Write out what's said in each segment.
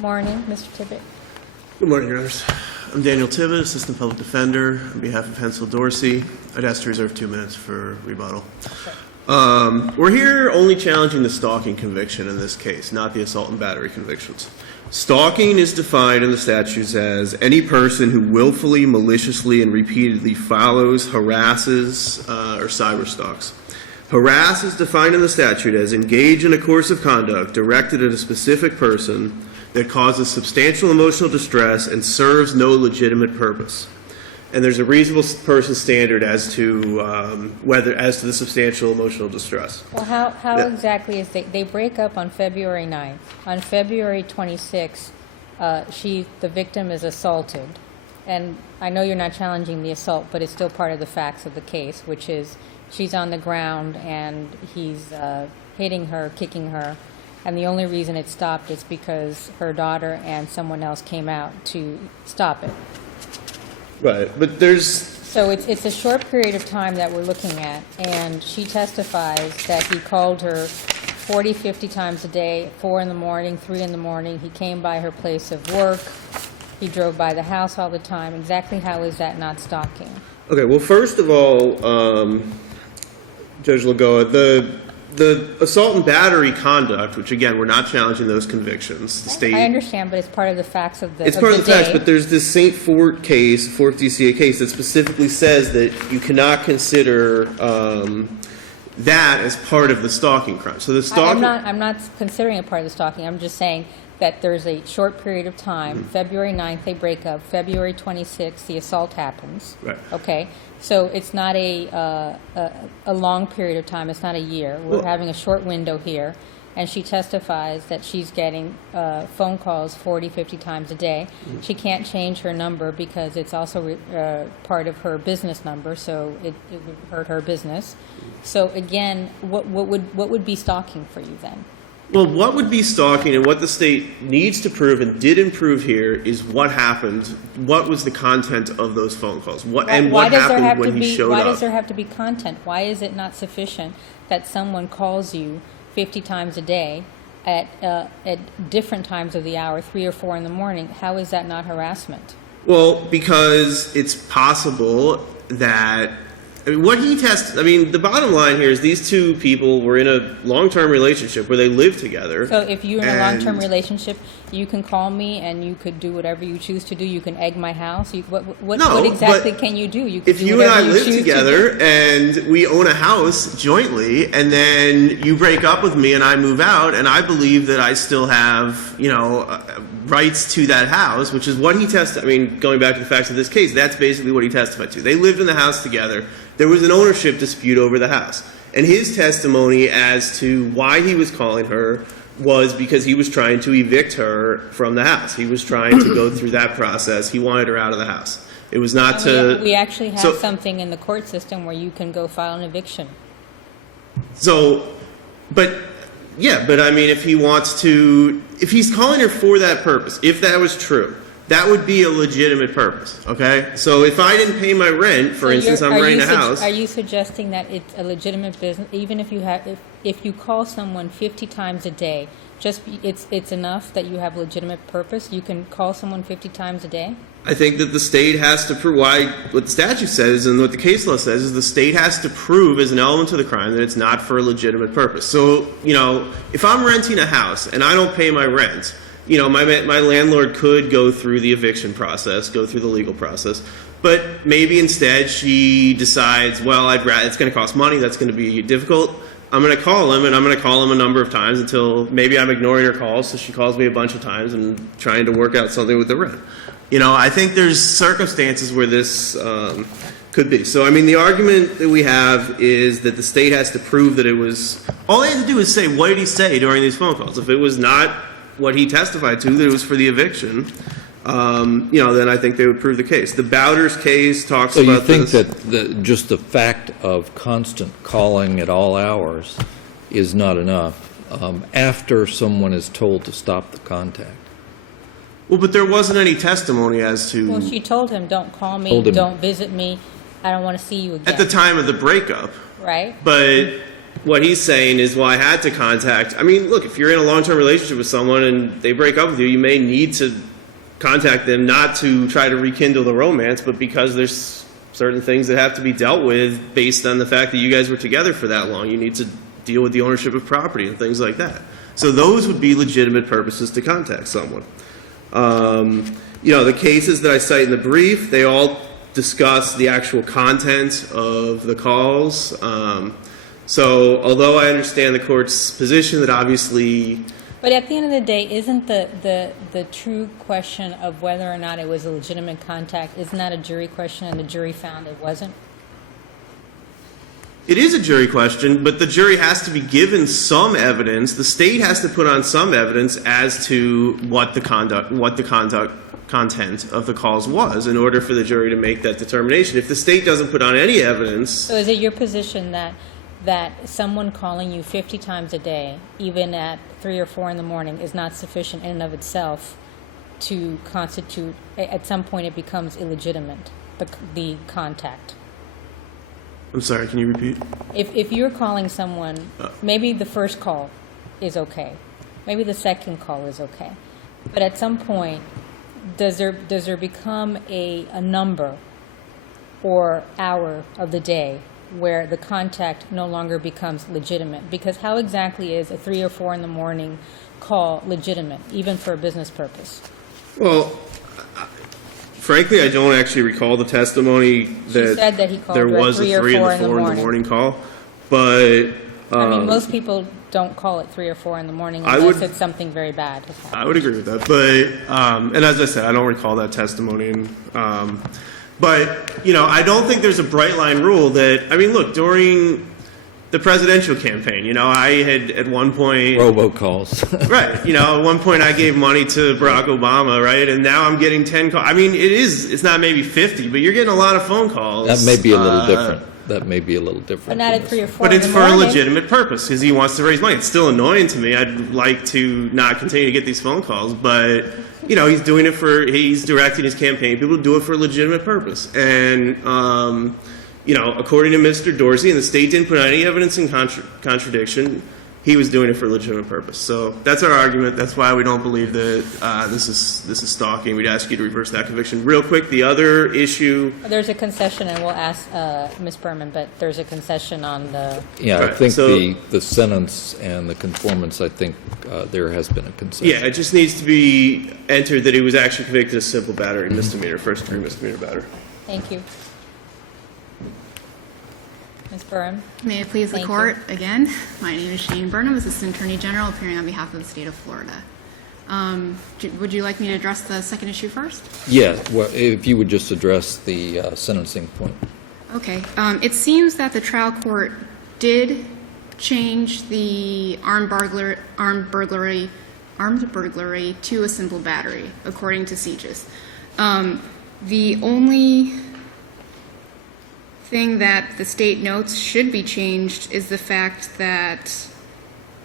Morning, Mr. Tippett. Good morning, Your Honors. I'm Daniel Tippett, Assistant Public Defender. On behalf of Hencile Dorsey, I'd ask to reserve 2 minutes for rebuttal. We're here only challenging the stalking conviction in this case, not the assault and battery convictions. Stalking is defined in the statutes as any person who willfully, maliciously, and repeatedly follows, harasses, or cyberstalks. Harass is defined in the statute as engage in a course of conduct directed at a specific person that causes substantial emotional distress and serves no legitimate purpose. And there's a reasonable person standard as to as to the substantial emotional distress. Well, how exactly is they break up on February 9th. On February 26th, the victim is assaulted. And I know you're not challenging the assault, but it's still part of the facts of the case, which is she's on the ground and he's hitting her, kicking her. And the only reason it stopped is because her daughter and someone else came out to stop it. Right, but there's... So it's a short period of time that we're looking at, and she testifies that he called her 40, 50 times a day, 4 in the morning, 3 in the morning. He came by her place of work. He drove by the house all the time. Exactly how is that not stalking? Okay, well, first of all, Judge Lagoa, the assault and battery conduct, which again, we're not challenging those convictions. The state, I understand, but it's part of the facts of the It's part of the day. facts, but there's this St. Fort case, Fort DCA case, that specifically says that you cannot consider that as part of the stalking crime. So the stalking... I'm not considering it part of the stalking. I'm just saying that there's a short period of time. February 9th, they break up. February 26th, the assault happens. Right. Okay. So it's not a long period of time. It's not a year. We're having a short window here. And she testifies that she's getting phone calls 40, 50 times a day. She can't change her number because it's also part of her business number, so it would hurt her business. So again, what would be stalking for you then? Well, what would be stalking, and what the state needs to prove and didn't prove here, is what happened. What was the content of those phone calls? What happened when he showed up? Why does there have to be content? Why is it not sufficient that someone calls you 50 times a day at different times of the hour, 3 or 4 in the morning? How is that not harassment? Well, because it's possible that... the bottom line here is these two people were in a long-term relationship where they lived together. So if you're in a long-term relationship, you can call me and you could do whatever you choose to do. You can egg my house. What exactly can you do? You can if you and I live together and we own a house jointly, and then you break up with me and I move out, and I believe that I still have, rights to that house, which is what he testified. Going back to the facts of this case, that's basically what he testified to. They lived in the house together. There was an ownership dispute over the house. And his testimony as to why he was calling her was because he was trying to evict her from the house. He was trying to go through that process. He wanted her out of the house. It was not We actually have something in the court system where you can go file an eviction. If he wants to, if he's calling her for that purpose, if that was true, that would be a legitimate purpose, okay? So if I didn't pay my rent, for instance, I'm renting a house. Are you suggesting that it's a legitimate business, even if you call someone 50 times a day, it's enough that you have legitimate purpose? You can call someone 50 times a day? I think that the state has to prove what the statute says and what the case law says is the state has to prove as an element to the crime that it's not for a legitimate purpose. So, if I'm renting a house and I don't pay my rent, my landlord could go through the eviction process, go through the legal process, but maybe instead she decides, well, it's going to cost money, that's going to be difficult. I'm going to call him, and I'm going to call him a number of times until maybe I'm ignoring her calls, so she calls me a bunch of times and trying to work out something with the rent. I think there's circumstances where this could be. So, the argument that we have is that the state has to prove that it was... All they have to do is say, what did he say during these phone calls? If it was not what he testified to, that it was for the eviction, then I think they would prove the case. The Bowders case talks about this. So you think that just the fact of constant calling at all hours is not enough after someone is told to stop the contact? Well, but there wasn't any testimony as to... Well, she told him, don't call me, don't visit me, I don't want to see you again. At the time of the breakup. Right. But what he's saying is, well, I had to contact. I mean, look, if you're in a long-term relationship with someone and they break up with you, you may need to contact them, not to try to rekindle the romance, but because there's certain things that have to be dealt with based on the fact that you guys were together for that long. You need to deal with the ownership of property and things like that. So those would be legitimate purposes to contact someone. The cases that I cite in the brief, they all discuss the actual content of the calls. So although I understand the court's position that obviously... But at the end of the day, isn't the true question of whether or not it was a legitimate contact, isn't that a jury question, and the jury found it wasn't? It is a jury question, but the jury has to be given some evidence. The state has to put on some evidence as to what the content of the calls was in order for the jury to make that determination. If the state doesn't put on any evidence... So is it your position that someone calling you 50 times a day, even at 3 or 4 in the morning, is not sufficient in and of itself to constitute, at some point it becomes illegitimate, the contact? I'm sorry, can you repeat? If you're calling someone, maybe the first call is okay, maybe the second call is okay, but at some point, does there become a number or hour of the day where the contact no longer becomes legitimate? Because how exactly is a 3 or 4 in the morning call legitimate, even for a business purpose? Well, frankly, I don't actually recall the testimony that, said that he called there her at was a 3 or 3 and 4 the 4 in the morning call, but... I mean, most people don't call at 3 or 4 in the morning unless it's something very bad has happened. I would agree with that, but and as I said, I don't recall that testimony. But I don't think there's a bright line rule that. I mean, look, during the presidential campaign, I had at one point robocalls. Right, at one point I gave money to Barack Obama, right, and now I'm getting 10 calls. I mean, it's not maybe 50, but you're getting a lot of phone calls. That may be a little different. That may be a little different. But not at 3 or 4 But in it's the for a morning. legitimate purpose because he wants to raise money. It's still annoying to me. I'd like to not continue to get these phone calls, but he's doing it he's directing his campaign. People do it for a legitimate purpose, and according to Mr. Dorsey, and the state didn't put any evidence in contradiction, he was doing it for a legitimate purpose. So that's our argument. That's why we don't believe that this is stalking. We'd ask you to reverse that conviction. Real quick, the other issue. There's a concession, and we'll ask Ms. Berman, but there's a concession on the... Yeah, Right, I think so- the sentence and the conformance, I think there has been a concession. Yeah, it just needs to be entered that he was actually convicted of simple battery, misdemeanor, first-degree misdemeanor battery. Thank you. Ms. Burnham? May it please the Thank court, again, my name is Shane Burnham, Assistant Attorney General, appearing on behalf of the state of Florida. Would you like me to address the second issue first? Yeah, well, if you would just address the sentencing point. Okay. It seems that the trial court did change the armed burglary to a simple battery, according to CJIS. The only thing that the state notes should be changed is the fact that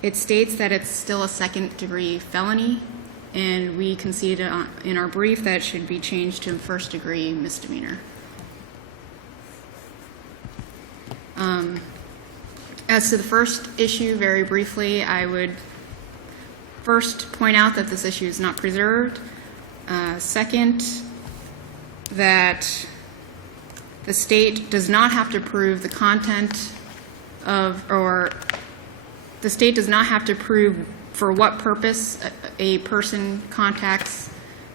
it states that it's still a second-degree felony, and we conceded in our brief that it should be changed to a first-degree misdemeanor. As to the first issue, very briefly, I would first point out that this issue is not preserved. Second, that the state does not have to prove the content of, or the state does not have to prove for what purpose a person contacts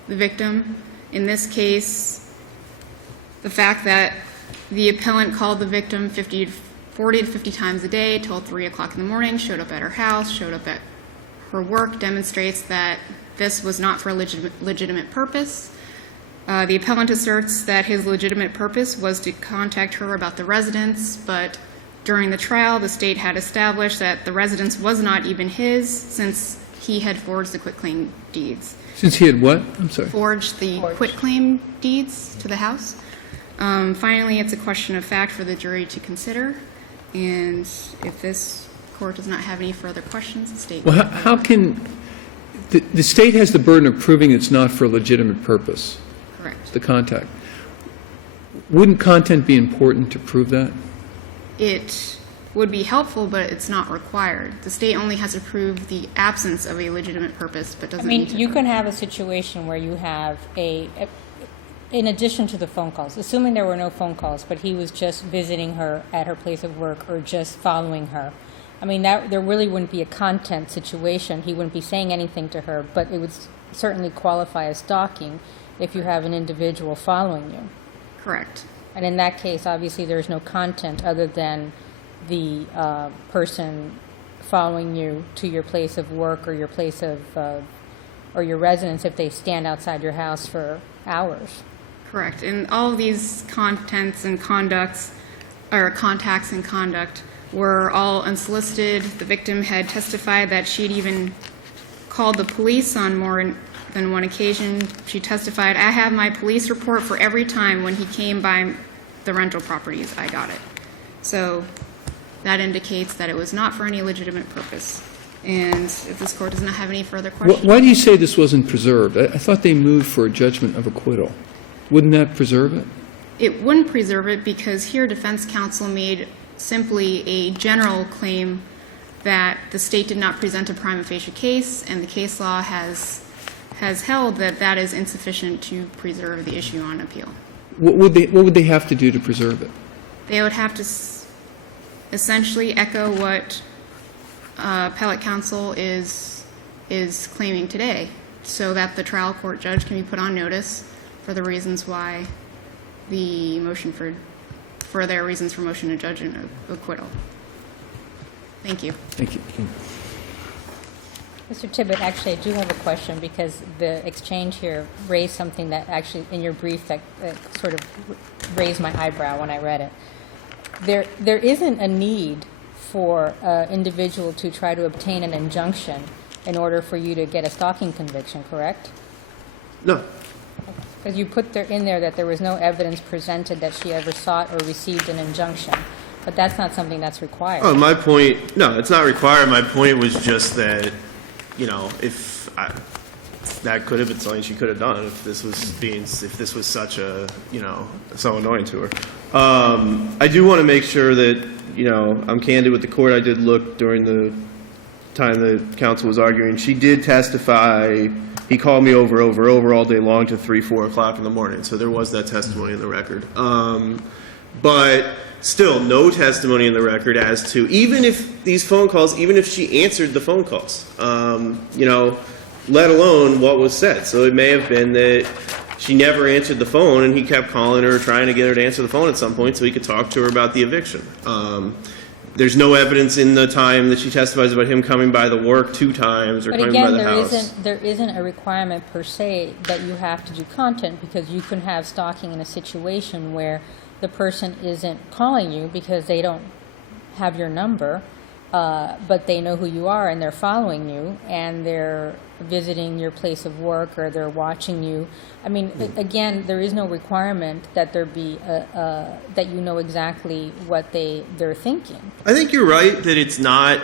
the victim. In this case, the fact that the appellant called the victim 40 to 50 times a day till 3 o'clock in the morning, showed up at her house, showed up at her work, demonstrates that this was not for a legitimate purpose. The appellant asserts that his legitimate purpose was to contact her about the residence, but during the trial, the state had established that the residence was not even his, since he had forged the quitclaim deeds. Since he had what? I'm sorry. Forged the quitclaim deeds to the house. Finally, it's a question of fact for the jury to consider, and if this court does not have any further questions, the state... Well, how can... The state has the burden of proving it's not for a legitimate purpose. Correct. The contact. Wouldn't content be important to prove that? It would be helpful, but it's not required. The state only has to prove the absence of a legitimate purpose, but I doesn't mean, need to you prove. can have a situation where you have in addition to the phone calls, assuming there were no phone calls, but he was just visiting her at her place of work or just following her. I mean, there really wouldn't be a content situation. He wouldn't be saying anything to her, but it would certainly qualify as stalking if you have an individual following you. Correct. And in that case, obviously, there's no content other than the person following you to your place of work or your place of, or your residence if they stand outside your house for hours. Correct. And all of these contents and conducts, or contacts and conduct, were all unsolicited. The victim had testified that she'd even called the police on more than one occasion. She testified, I have my police report for every time when he came by the rental properties, I got it. So that indicates that it was not for any legitimate purpose. And if this court does not have any further questions. Why do you say this wasn't preserved? I thought they moved for a judgment of acquittal. Wouldn't that preserve it? It wouldn't preserve it because here defense counsel made simply a general claim that the state did not present a prima facie case, and the case law has held that that is insufficient to preserve the issue on appeal. What would they have to do to preserve it? They would have to essentially echo what appellate counsel is claiming today, so that the trial court judge can be put on notice for the reasons why the motion for their reasons for motion to judge an acquittal. Thank you. Thank you. Mr. Tibbet, actually, I do have a question because the exchange here raised something that actually, in your brief, that sort of raised my eyebrow when I read it. There isn't a need for an individual to try to obtain an injunction in order for you to get a stalking conviction, correct? No. Because you put in there that there was no evidence presented that she ever sought or received an injunction, but that's not something that's required. Oh, my point, no, it's not required. My point was just that, you know, that could have been something she could have done if this was such a, you know, so annoying to her. I do want to make sure that, you know, I'm candid with the court. I did look during the time the counsel was arguing. She did testify. He called me over all day long to 3, 4 o'clock in the morning. So there was that testimony in the record. But still, no testimony in the record as to, even if these phone calls, even if she answered the phone calls, you know, let alone what was said. So it may have been that she never answered the phone and he kept calling her, trying to get her to answer the phone at some point so he could talk to her about the eviction. There's no evidence in the time that she testifies about him coming by the work 2 times or But coming by again, the house. there isn't a requirement per se that you have to do content, because you can have stalking in a situation where the person isn't calling you because they don't have your number, but they know who you are and they're following you and they're visiting your place of work or they're watching you. I mean, again, there is no requirement that there be that you know exactly what they're thinking. I think you're right that it's not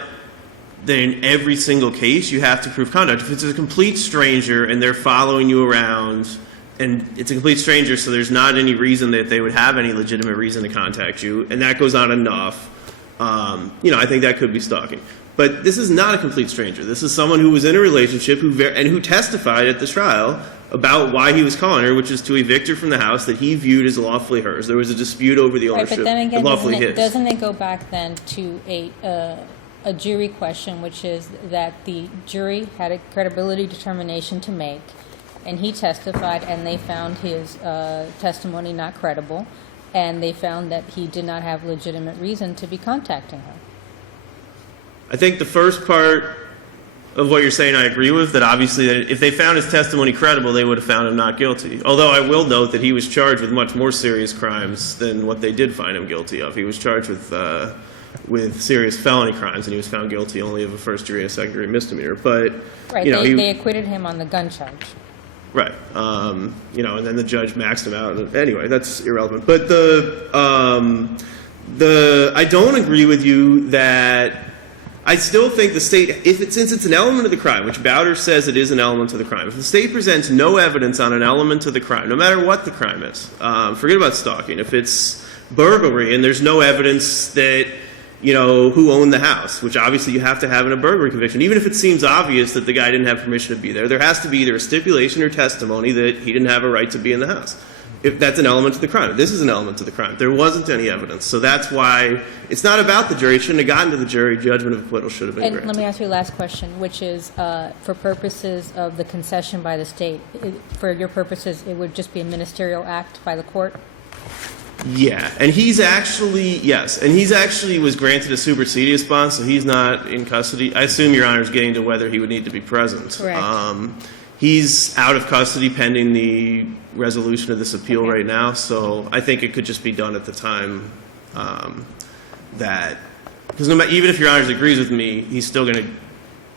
that in every single case you have to prove conduct. If it's a complete stranger and they're following you around, and it's a complete stranger, so there's not any reason that they would have any legitimate reason to contact you, and that goes on enough, you know, I think that could be stalking. But this is not a complete stranger. This is someone who was in a relationship who testified at the trial about why he was calling her, which is to evict her from the house that he viewed as lawfully hers. There was a dispute over the ownership, Right, but then again, lawfully his. doesn't it go back then to a jury question, which is that the jury had a credibility determination to make, and he testified, and they found his testimony not credible, and they found that he did not have legitimate reason to be contacting her. I think the first part of what you're saying I agree with, that obviously that if they found his testimony credible, they would have found him not guilty. Although I will note that he was charged with much more serious crimes than what they did find him guilty of. He was charged with serious felony crimes, and he was found guilty only of a first-degree and a second-degree misdemeanor. But, Right, you know, they acquitted him on the gun charge. Right. You know, and then the judge maxed him out. Anyway, that's irrelevant. But I don't agree with you that I still think the state, since it's an element of the crime, which Bowder says it is an element of the crime, if the state presents no evidence on an element of the crime, no matter what the crime is, forget about stalking. If it's burglary and there's no evidence that, who owned the house, which obviously you have to have in a burglary conviction. Even if it seems obvious that the guy didn't have permission to be there, there has to be either a stipulation or testimony that he didn't have a right to be in the house. If that's an element to the crime. This is an element to the crime. There wasn't any evidence. So that's why it's not about the jury. It shouldn't have gotten to the jury. Judgment of acquittal should have been And granted. let me ask you a last question, which is, for purposes of the concession by the state, for your purposes, it would just be a ministerial act by the court? Yeah, and he's actually was granted a supersedious bond, so he's not in custody. I assume Your Honor is getting to whether he would need to be present. Correct. He's out of custody pending the resolution of this appeal Okay. right now, so I think it could just be done at the time that, because even if Your Honor agrees with me, he's still going to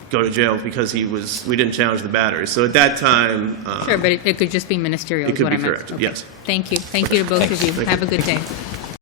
go to jail because we didn't challenge the battery. So at that time, Sure, but it could just be ministerial, it is could what be I meant. correct, Okay. yes. Thank you. Thank you to both of you. Have a good day.